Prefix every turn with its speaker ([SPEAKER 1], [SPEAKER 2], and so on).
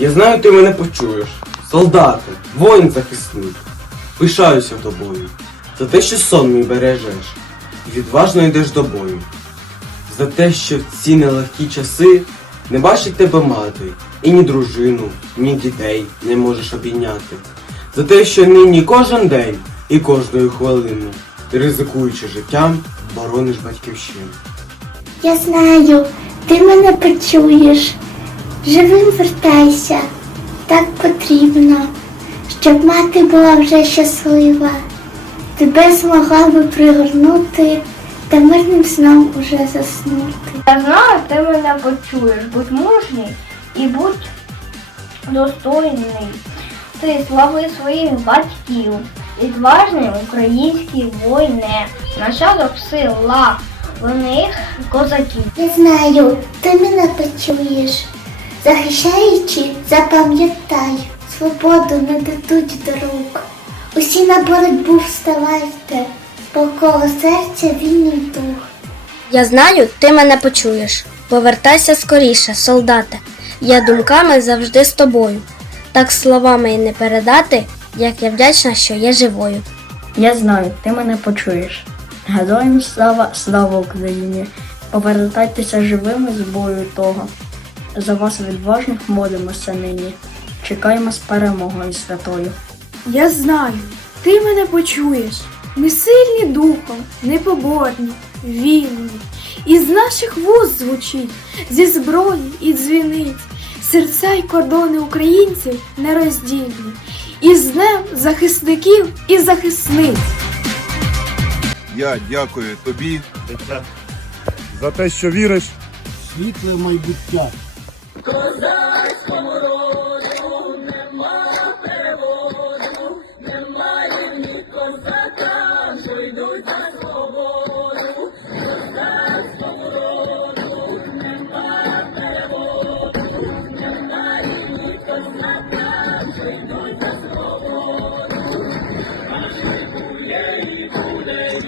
[SPEAKER 1] Я знаю, ти мене почуєш. Солдати, воїн захисник. Пишаюся тобою. За те, що сон мій бережеш. І відважно йдеш до бою. За те, що в ці нелегкі часи не бачить тебе мати, і ні дружину, ні дітей не можеш обійняти. За те, що нині кожен день і кожної хвилини, ризикуючи життям, борониш батьківщину.
[SPEAKER 2] Я знаю, ти мене почуєш. Живим вертайся, так потрібно, щоб мати була вже щаслива. Тебе змогла би пригорнути та мирним сном уже заснути.
[SPEAKER 3] Я знаю, ти мене почуєш. Будь мужній і будь достойний. Ти слави своїх батьків, відважний український воїне, нащадок сила, в них козаків.
[SPEAKER 2] Я знаю, ти мене почуєш. Захищаючи, запам'ятай, свободу не дадуть до рук. Усі на боротьбу вставайте, полково серця вільний дух.
[SPEAKER 4] Я знаю, ти мене почуєш. Повертайся скоріше, солдате. Я думками завжди з тобою. Так словами й не передати, як я вдячна, що є живою.
[SPEAKER 5] Я знаю, ти мене почуєш. Героям слава, слава Україні! Повертайтеся живими з бою того. За вас відважних молимося нині. Чекаємо з перемогою святою.
[SPEAKER 6] Я знаю, ти мене почуєш. Ми сильні духом, непоборні, вільні. Із наших вуз звучить, зі зброї і дзвіниць, серця й кордони українців нероздільні. І з днем захисників і захисниць.
[SPEAKER 7] Я дякую тобі за те, що віриш світле майбуття. Козацькому роду нема переводу, немає ні козака, що йдуть за свободу, козацькому роду нема переводу, немає ні козака, йдуть за свободу, а ще буде і буде,